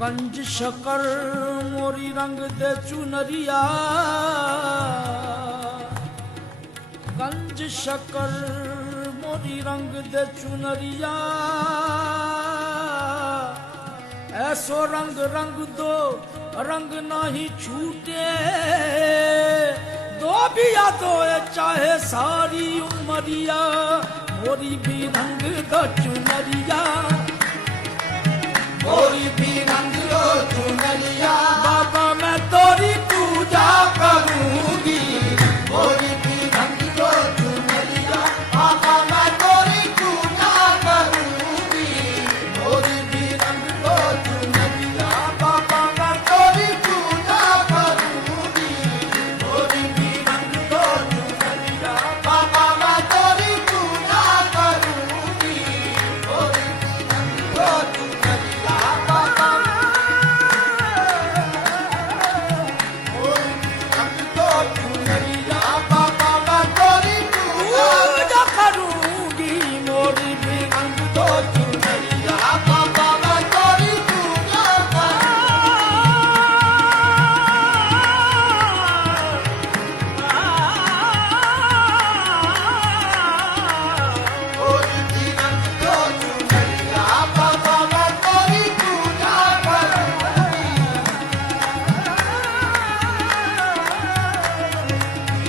गंज शकर मोरी रंग दे चुनरिया, गंज शकर मोरी रंग दे चुनरिया, ऐसो रंग रंग दो रंग नहीं छूटे, दो भी यादो चाहे सारी उमरिया, मोरी भी रंग दो चुनरिया, मोरी भी रंग दो चुनरिया। बाबा मैं तोरी पूजा करूंगी, मोरी भी रंग दो चुनरिया, बाबा मैं तोरी पूजा करूंगी, मोरी भी रंग दो चुनरिया, बाबा मैं तोरी पूजा करूंगी, मोरी भी रंग दो चुनरिया, बाबा मैं तोरी पूजा करूंगी, मोरी भी रंग दो चुनरिया, बाबा मोरी भी रंग दो चुनरिया, बाबा मैं तोरी पूजा करूंगी, मोरी भी रंग दो चुनरिया, बाबा मैं तोरी पूजा मोरी भी रंग दो चुनरिया, बाबा मैं तोरी पूजा करूंगी,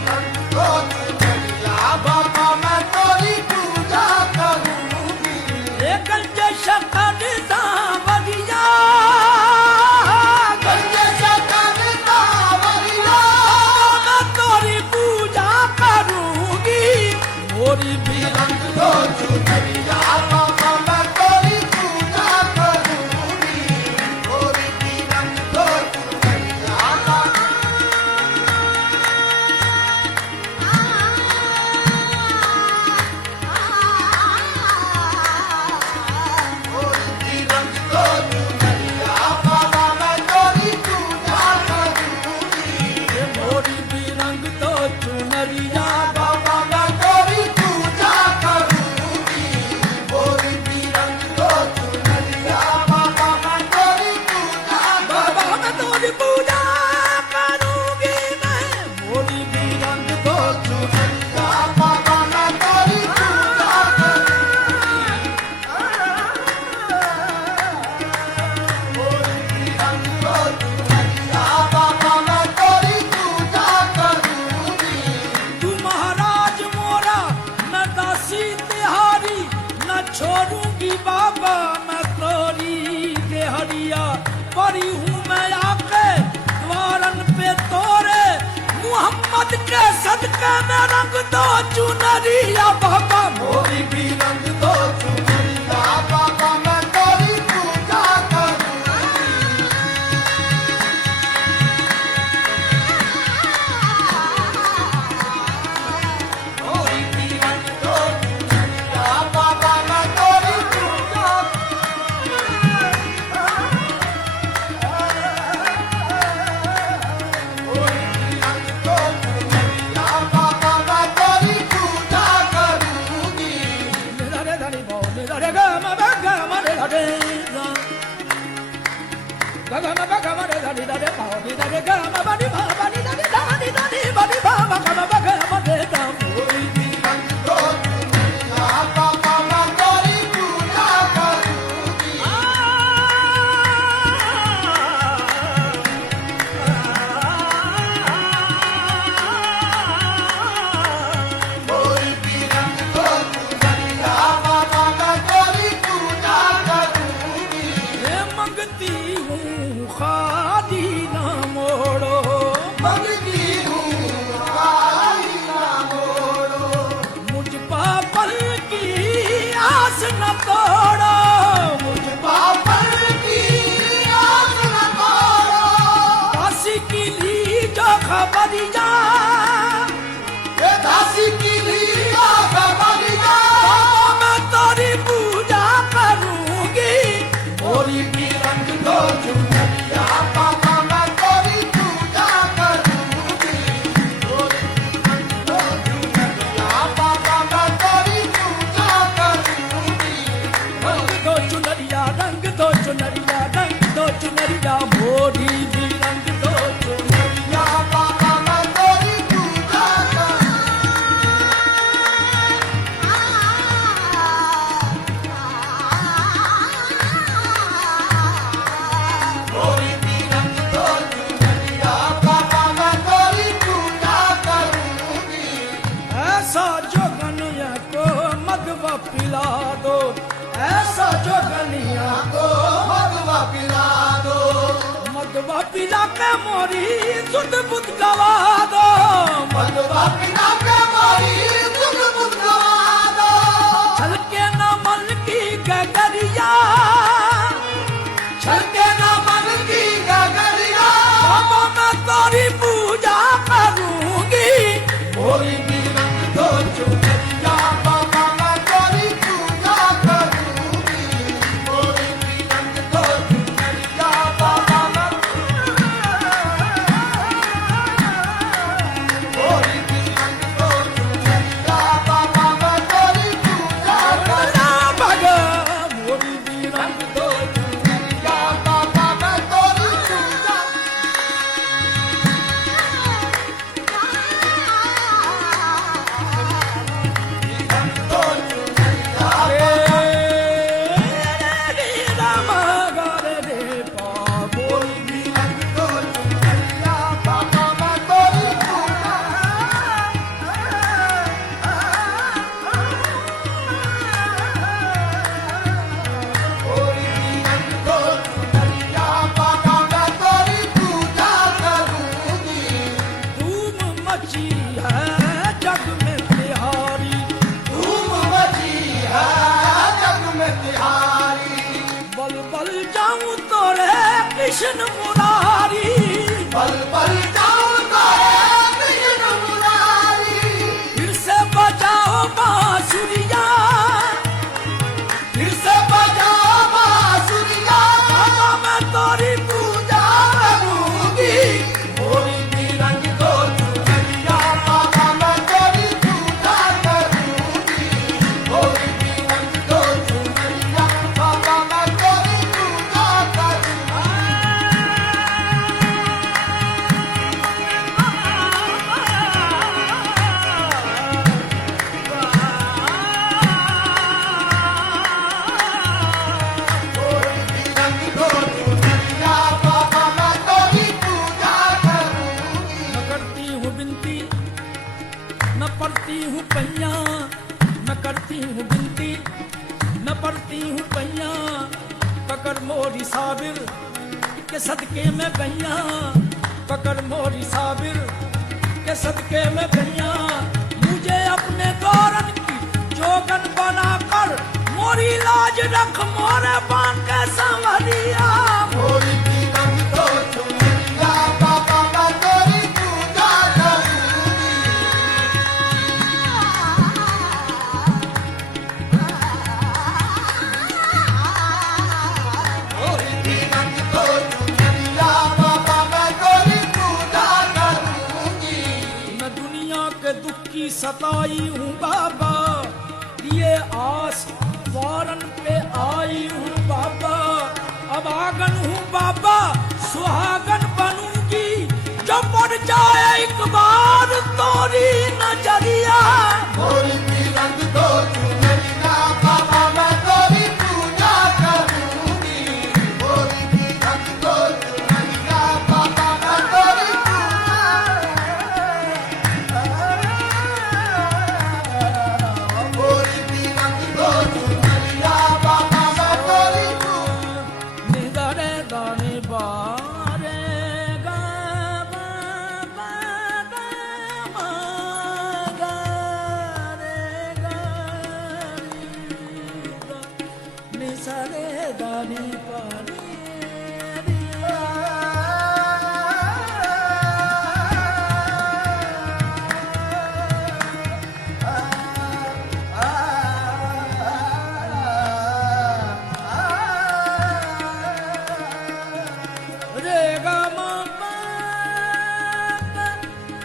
रंग दो चुनरिया, बाबा मैं तोरी पूजा करूंगी। गंज शकर सावरिया, गंज शकर सावरिया, मैं तोरी पूजा करूंगी, मोरी भी रंग दो चुनरिया, बाबा मैं तोरी पूजा करूंगी, मोरी भी रंग दो चुनरिया, मोरी भी रंग दो चुनरिया, बाबा मैं तोरी पूजा करूंगी, मोरी भी रंग दो चुनरिया, बाबा मैं तोरी पूजा करूंगी, मोरी भी रंग दो चुनरिया, बाबा मैं तोरी पूजा, बाबा मैं तोरी पूजा करूंगी, मैं मोरी भी रंग दो चुनरिया, बाबा मैं तोरी पूजा मोरी भी रंग दो चुनरिया, बाबा मैं तोरी पूजा करूंगी। तू महाराज मोरा मैं दासी तिहारी, न छोड़ूंगी बाबा मैं तोरी देहरिया, परी हूँ मैं आके द्वारन पे तोरे, मुहम्मद के सदके में रंग दो चुनरिया, बाबा मोरी भी रंग दो चुनरिया, बाबा मैं तोरी पूजा करूंगी, मोरी भी रंग दो चुनरिया, बाबा मैं तोरी पूजा मोरी भी रंग दो चुनरिया, बाबा मैं तोरी पूजा करूंगी। मेरा रे धनी बो मेरा रे गा मा बा गा मा रे रे गा गा मा बा गा मा रे रे रे बा रे रे गा मा बा नी बा नी दा नी दा नी दा नी बा नी बा मा गा मा बा गा मा रे दा, मोरी भी रंग दो चुनरिया, बाबा मैं तोरी पूजा करूंगी, मोरी भी रंग दो चुनरिया, बाबा मैं तोरी पूजा करूंगी। मंगती हूँ खादी ना मोड़ो, मंगती हूँ खादी ना मोड़ो, मुझ पापल की आस न तोड़ो, मुझ पापल की आस न तोड़ो, दासी की ली जो खबरिया, ये दासी की ली जो खबरिया, बाबा मैं तोरी पूजा करूंगी, मोरी भी रंग दो चुनरिया, बाबा मैं तोरी पूजा करूंगी, मोरी भी रंग दो चुनरिया, बाबा मैं तोरी पूजा करूंगी, रंग दो चुनरिया, रंग दो चुनरिया, रंग दो चुनरिया। जोगनिया को मधुआ पिला दो, मधुआ पिला के मोरी सुध बुध गवा दो, मधुआ पिला के मोरी सुध बुध गवा दो। छलके न मन की गगरिया, छलके न मन की गगरिया, बाबा मैं तेरी पूजा करूंगी, मोरी भी रंग दो चुनरिया, बाबा मैं तेरी पूजा करूंगी, मोरी भी रंग दो चुनरिया, बाबा मैं मोरी भी रंग दो चुनरिया, बाबा मैं तेरी पूजा करूंगी, मोरी भी रंग दो चुनरिया, बाबा मैं तेरी पूजा कृष्ण मुरारी, बल बल जाओ तारे कृष्ण मुरारी, फिर से बजाओ बांसुरिया, फिर से बजाओ बांसुरिया, बाबा मैं तेरी पूजा करूंगी, मोरी भी रंग दो चुनरिया, बाबा मैं तेरी पूजा करूंगी, मोरी भी रंग दो चुनरिया, बाबा मैं तेरी पूजा करूंगी। न पढ़ती हूँ पैया, न करती हूँ बिनती, न पढ़ती हूँ पैया, पकड़ मोरी साबिर के सदके में गैया, पकड़ मोरी साबिर के सदके में गैया, मुझे अपने गौरन की जोगन बनाकर मोरी लाज रख मोरे बान के संवरिया, मोरी भी रंग दो चुनरिया, बाबा मैं तेरी पूजा करूंगी, मोरी भी रंग दो चुनरिया, बाबा मैं तेरी पूजा करूंगी। मैं दुनिया के दुख की सताई हूँ बाबा, ये आस वारन पे आई हूँ बाबा, अब आगन हूँ बाबा, सुहागन बनूंगी, जो पड़ जाए एक बार तोरी नजरिया, मोरी भी रंग दो चुनरिया, बाबा मैं तेरी पूजा करूंगी, मोरी भी रंग दो चुनरिया, बाबा मैं तेरी मोरी भी रंग दो चुनरिया, बाबा मैं तेरी निगरे गाने बारे गा बाबा गा रे गा निसरे गाने पानी रे गा मा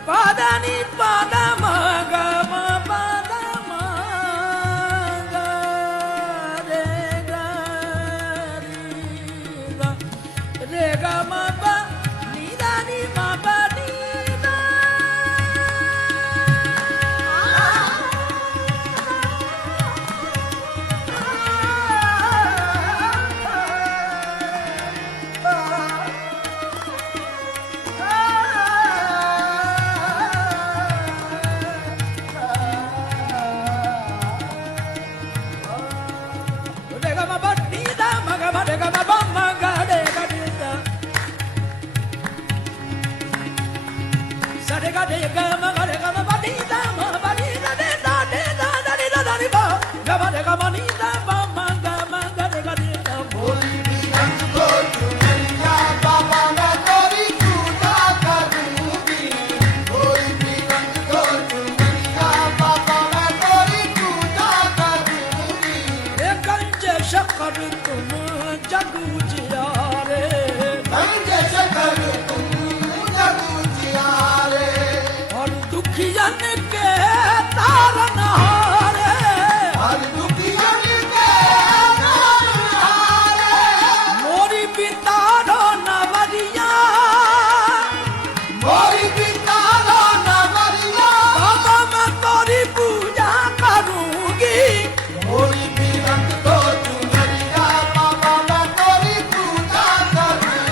पादानी पादा मा गा मा पादा मा गा रे गा री गा रे ग म ग रे ग म प नी दा म प नी दा रे दा रे दा दा रे दा दा रे ब ग म रे ग म नी दा प म ग म ग रे ग रे दा बोली भी रंग को चुनरिया बाबा मैं तेरी पूजा करूंगी बोली भी रंग को चुनरिया बाबा मैं तेरी पूजा करूंगी ए कंजे शक्कर तुम जगू जिया रे गंगे शकर तुम जगू जिया रे और दुखियन के तारन हारे हर दुखियन के नाम मोरी बितारो नवरिया मोरी पिता रो नवरिया बाबा मैं तोरी पूजा करूंगी बोली भी रंग को चुनरिया बाबा मैं तेरी पूजा करूंगी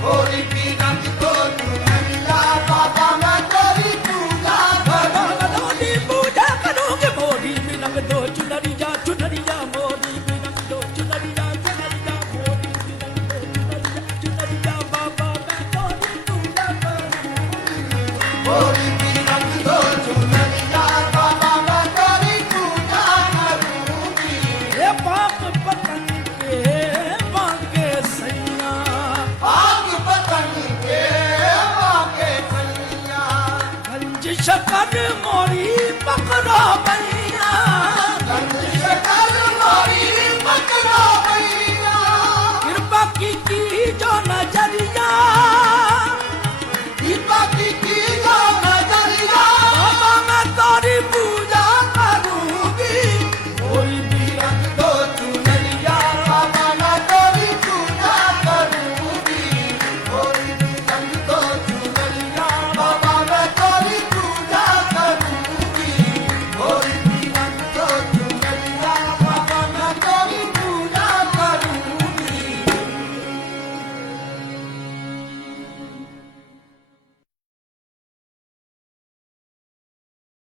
बोली भी रंग को चुनरिया बाबा मैं तेरी पूजा बाबा करूंगी मैं तोरी पूजा करूंगी मोरी बिलंग दो चुनरिया चुनरिया मोरी बिलंग दो चुनरिया चुनरिया मोरी बिलंग दो चुनरिया चुनरिया बाबा मैं तोरी पूजा करूंगी बोली भी रंग को चुनरिया बाबा मैं तेरी पूजा करूंगी ये पाप पतन के मांगे सैया आग पतंग के बाके सैया गंज शकर मोरी पकड़ो बल